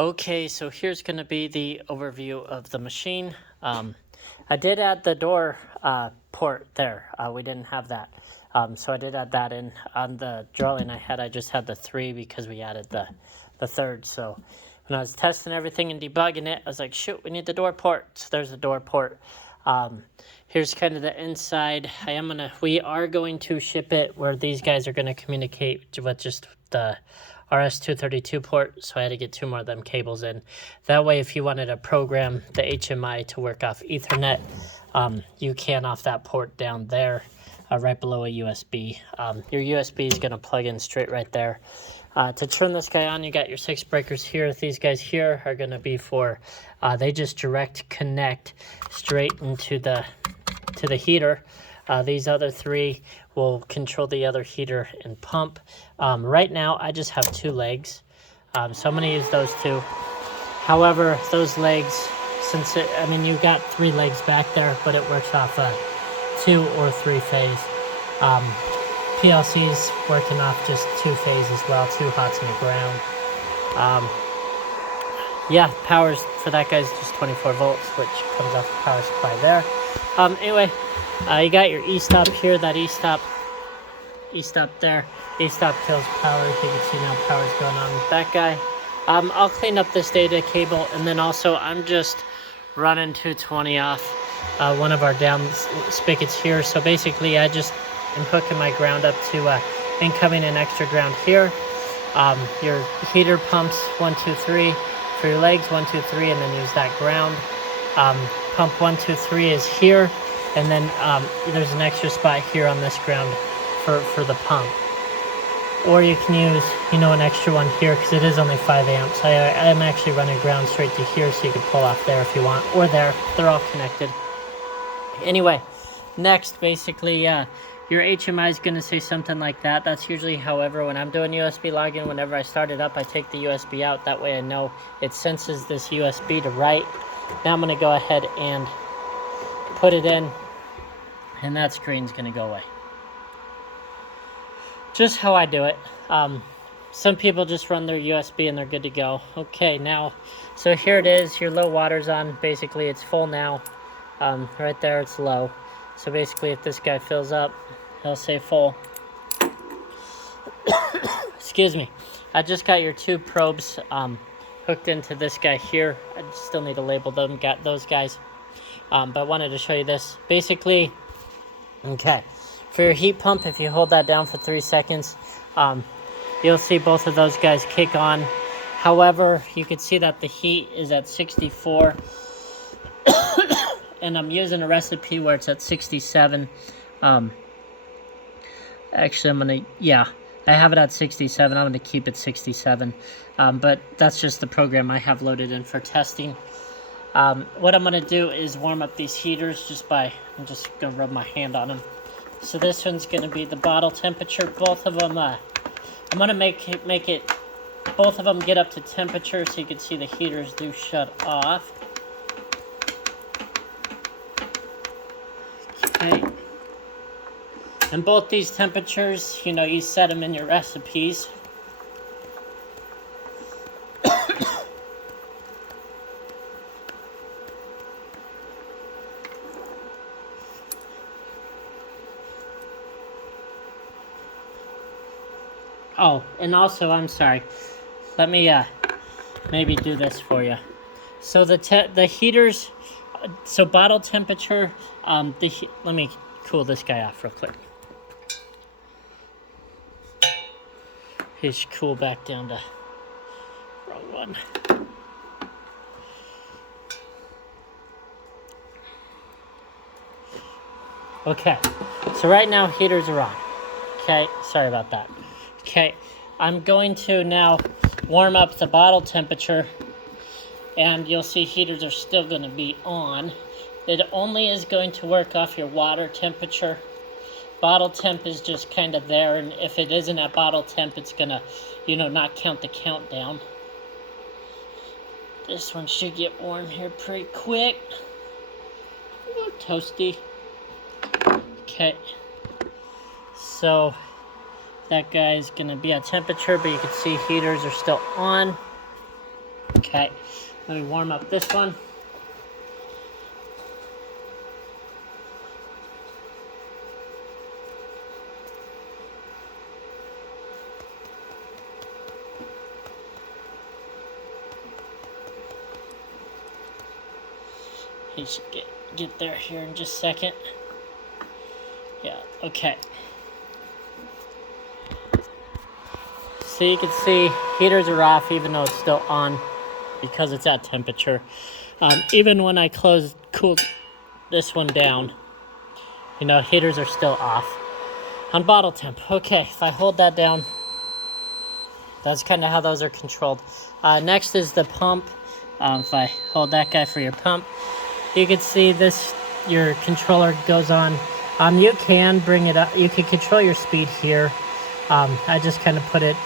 Okay, so here's going to be the overview of the machine. I did add the door port there. We didn't have that. So I did add that in. On the drawing I just had the 3 because we added the third. So when I was testing everything and debugging it, I was like, shoot, we need the door port. So there's the door port. Here's kind of the inside. We are going to ship it where these guys are going to communicate with just the RS-232 port, so I had to get 2 more of them cables in. That way, if you wanted to program the HMI to work off Ethernet, you can off that port down there, right below a USB. Your USB is going to plug in straight right there. To turn this guy on, you got your 6 breakers here. These guys here are going to be for, they just direct connect straight into the heater. These other 3 will control the other heater and pump. Right now, I just have 2 legs, so I'm going to use those 2. However, those legs, you got 3 legs back there, but it works off a 2 or 3 phase. PLC's working off just 2 phase as well, 2 hots in the ground. Yeah, power's for that guy's just 24 volts, which comes off the power supply there. Anyway, you got your E-stop here, that E-stop there. E-stop kills power. You can see now power's going on with that guy. I'll clean up this data cable, and then also I'm just running 220 off one of our down spigots here. So basically I just am hooking my ground up to incoming and extra ground here. Your heater pumps 1, 2, 3 for your legs, 1, 2, 3, and then use that ground. Pump 1, 2, 3 is here, and then there's an extra spot here on this ground for the pump. Or you can use, an extra one here because it is only 5 amps. I am actually running ground straight to here, so you can pull off there if you want, or there. They're all connected. Anyway, next, basically, your HMI is going to say something like that. That's usually, however, when I'm doing USB login, whenever I start it up, I take the USB out. That way I know it senses this USB to write. Now I'm going to go ahead and put it in, and that screen's going to go away. Just how I do it. Some people just run their USB and they're good to go. Okay, now, so here it is. Your low water's on. Basically, it's full now. Right there, it's low. So basically, if this guy fills up, he'll say full. Excuse me. I just got your 2 probes hooked into this guy here. I still need to label them. Got those guys. But I wanted to show you this. Basically, okay. For your heat pump, if you hold that down for 3 seconds, you'll see both of those guys kick on. However, you can see that the heat is at 64. And I'm using a recipe where it's at 67. Actually, I have it at 67. I'm going to keep it 67. But that's just the program I have loaded in for testing. What I'm going to do is warm up these heaters I'm just going to rub my hand on them. So this one's going to be the bottle temperature. Both of them, I'm going to make it, both of them get up to temperature so you can see the heaters do shut off. Okay. And both these temperatures, you set them in your recipes. Oh, and also, I'm sorry. Let me maybe do this for you. So the heaters, so bottle temperature, let me cool this guy off real quick. He's cool back down to wrong one. Okay, so right now heaters are on. Okay, sorry about that. Okay, I'm going to now warm up the bottle temperature, and you'll see heaters are still going to be on. It only is going to work off your water temperature. Bottle temp is just kind of there, and if it isn't at bottle temp, it's going to, not count the countdown. This one should get warm here pretty quick. Ooh, toasty. Okay, so that guy's gonna be at temperature, but you can see heaters are still on. Okay, let me warm up this one. He should get there here in just a second. Yeah, okay. So you can see heaters are off even though it's still on because it's at temperature. Even when I cooled this one down, you know, heaters are still off. On bottle temp. Okay, if I hold that down, that's kind of how those are controlled. Next is the pump. If I hold that guy for your pump, you can see this, your controller goes on. You can bring it up, you can control your speed here. I just kind of put it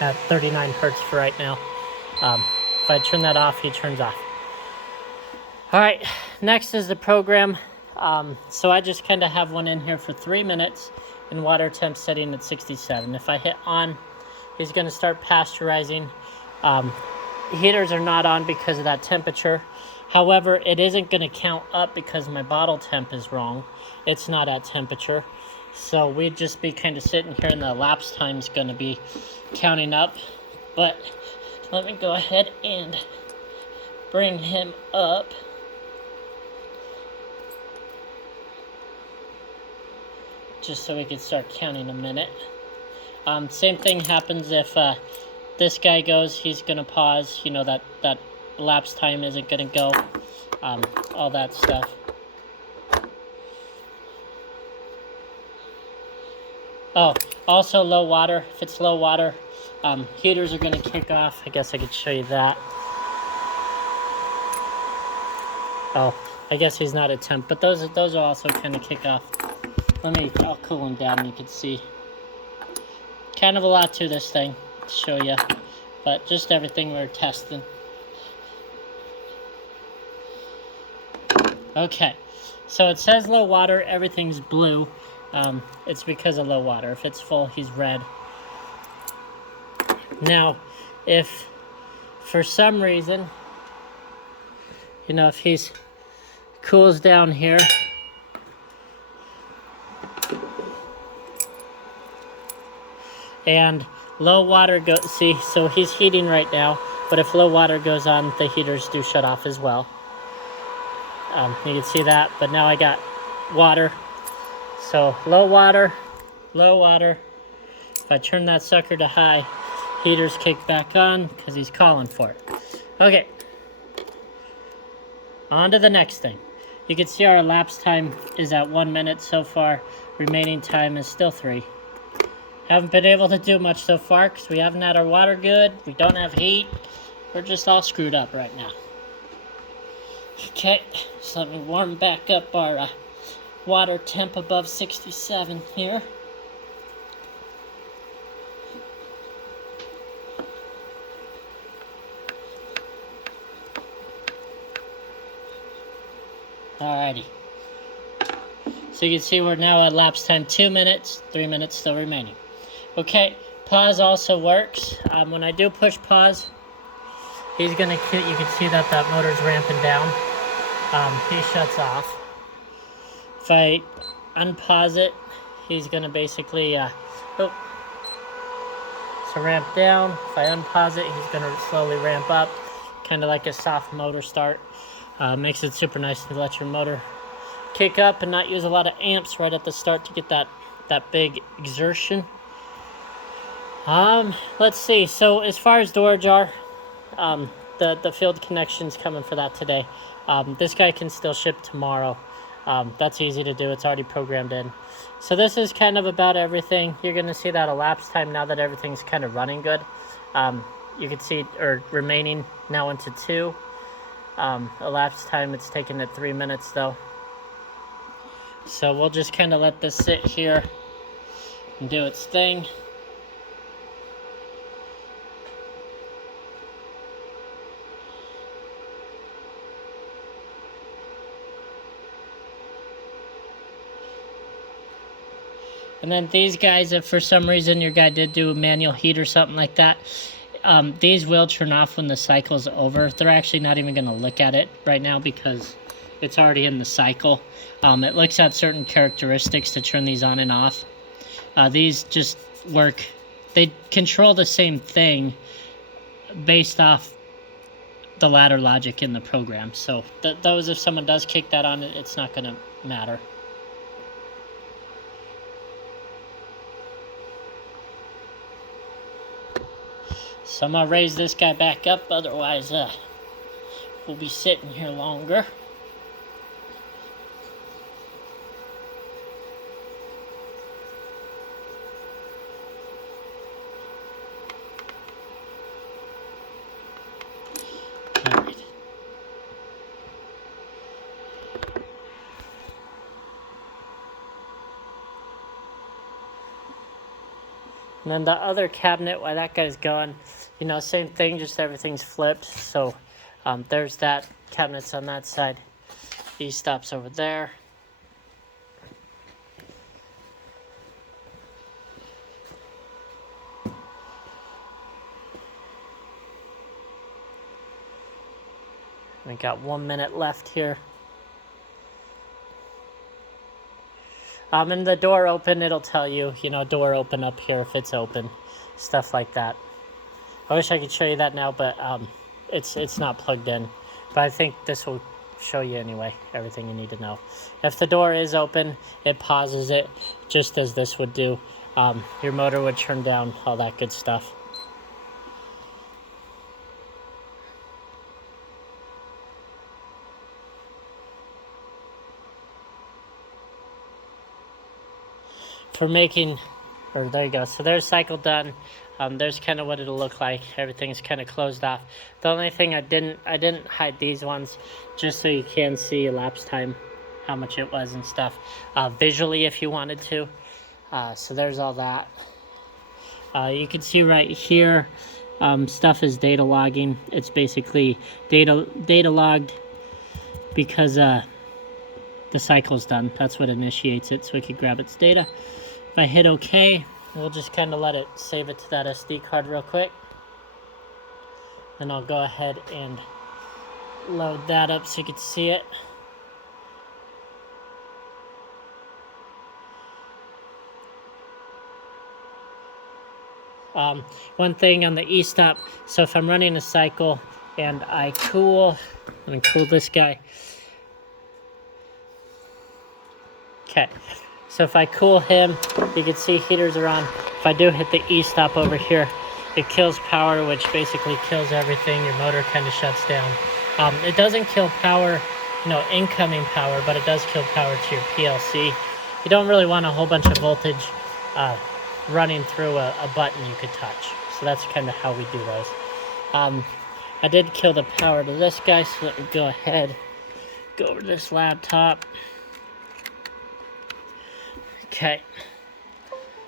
at 39 hertz for right now. If I turn that off, he turns off. All right, next is the program. So I just kind of have one in here for 3 minutes in water temp setting at 67. If I hit on, he's going to start pasteurizing. Heaters are not on because of that temperature. However, it isn't going to count up because my bottle temp is wrong. It's not at temperature. So we'd just be kind of sitting here and the elapsed time is going to be counting up. But let me go ahead and bring him up. Just so we can start counting a minute. Same thing happens if this guy goes, he's going to pause. You know, that elapsed time isn't going to go. All that stuff. Oh, also low water. If it's low water, heaters are going to kick off. I guess I could show you that. Oh, I guess he's not a temp, but those will also kind of kick off. I'll cool him down. You can see kind of a lot to this thing to show you, but just everything we're testing. Okay, so it says low water, everything's blue. It's because of low water. If it's full, he's red. Now, if for some reason, you know, if he's cools down here, and low water goes, see, so he's heating right now, but if low water goes on, the heaters do shut off as well. You can see that, but now I got water. So low water, low water. If I turn that sucker to high, heaters kick back on because he's calling for it. Okay. On to the next thing. You can see our elapsed time is at 1 minute so far. Remaining time is still 3. Haven't been able to do much so far because we haven't had our water good. We don't have heat. We're just all screwed up right now. Okay, so let me warm back up our water temp above 67 here. Alrighty. So you can see we're now at elapsed time 2 minutes, 3 minutes still remaining. Okay, pause also works. When I do push pause, he's gonna, you can see that motor's ramping down. He shuts off. If I unpause it, he's gonna basically, so ramp down. If I unpause it, he's gonna slowly ramp up, kind of like a soft motor start. Makes it super nice to let your motor kick up and not use a lot of amps right at the start to get that big exertion. Let's see. So as far as door jar, the field connection's coming for that today. This guy can still ship tomorrow. That's easy to do. It's already programmed in. So this is kind of about everything. You're going to see that elapsed time now that everything's kind of running good. You can see, or remaining now into 2. Elapsed time, it's taken it 3 minutes though. So we'll just kind of let this sit here and do its thing. And then these guys, if for some reason your guy did do a manual heat or something like that, these will turn off when the cycle's over. They're actually not even going to look at it right now because it's already in the cycle. It looks at certain characteristics to turn these on and off. These just work. They control the same thing based off the ladder logic in the program. So those, if someone does kick that on, it's not going to matter. So I'm going to raise this guy back up, otherwise we'll be sitting here longer. All right. And then the other cabinet, while that guy's going, you know, same thing, just everything's flipped. So there's that, cabinet's on that side. E-stop's over there. We got 1 minute left here. And the door open, it'll tell you, you know, door open up here if it's open, stuff like that. I wish I could show you that now, but it's not plugged in. But I think this will show you anyway, everything you need to know. If the door is open, it pauses it, just as this would do. Your motor would turn down, all that good stuff. For making, or there you go. So there's cycle done. There's kind of what it'll look like. Everything's kind of closed off. The only thing I didn't hide these ones, just so you can see elapsed time, how much it was and stuff, visually if you wanted to. So there's all that. You can see right here, stuff is data logging. It's basically data logged because the cycle's done. That's what initiates it, so we could grab its data. If I hit OK, we'll just kind of let it save it to that SD card real quick. Then I'll go ahead and load that up so you can see it. One thing on the e-stop, so if I'm running a cycle and I cool, let me cool this guy. Okay, so if I cool him, you can see heaters are on. If I do hit the e-stop over here, it kills power, which basically kills everything. Your motor kind of shuts down. It doesn't kill power, you know, incoming power, but it does kill power to your PLC. You don't really want a whole bunch of voltage running through a button you could touch. So that's kind of how we do those. I did kill the power to this guy, so let me go ahead, go over to this laptop. Okay,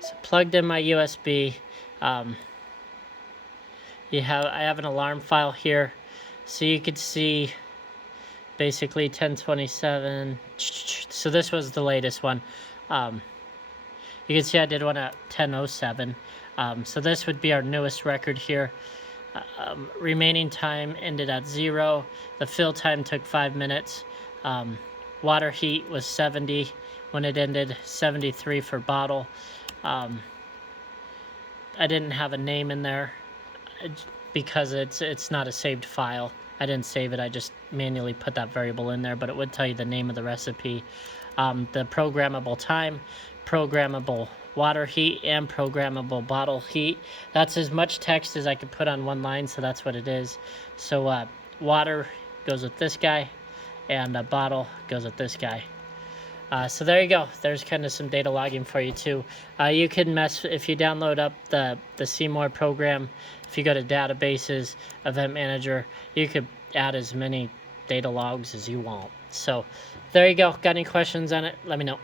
so plugged in my USB. I have an alarm file here, so you could see basically 1027. So this was the latest one. You can see I did one at 1007. So this would be our newest record here. Remaining time ended at 0. The fill time took 5 minutes. Water heat was 70 when it ended, 73 for bottle. I didn't have a name in there because it's not a saved file. I didn't save it, I just manually put that variable in there, but it would tell you the name of the recipe. The programmable time, programmable water heat, and programmable bottle heat. That's as much text as I could put on one line, so that's what it is. So water goes with this guy, and a bottle goes with this guy. So there you go. There's kind of some data logging for you too. You can mess, if you download up the Seymour program, if you go to databases, event manager, you could add as many data logs as you want. So there you go. Got any questions on it? Let me know.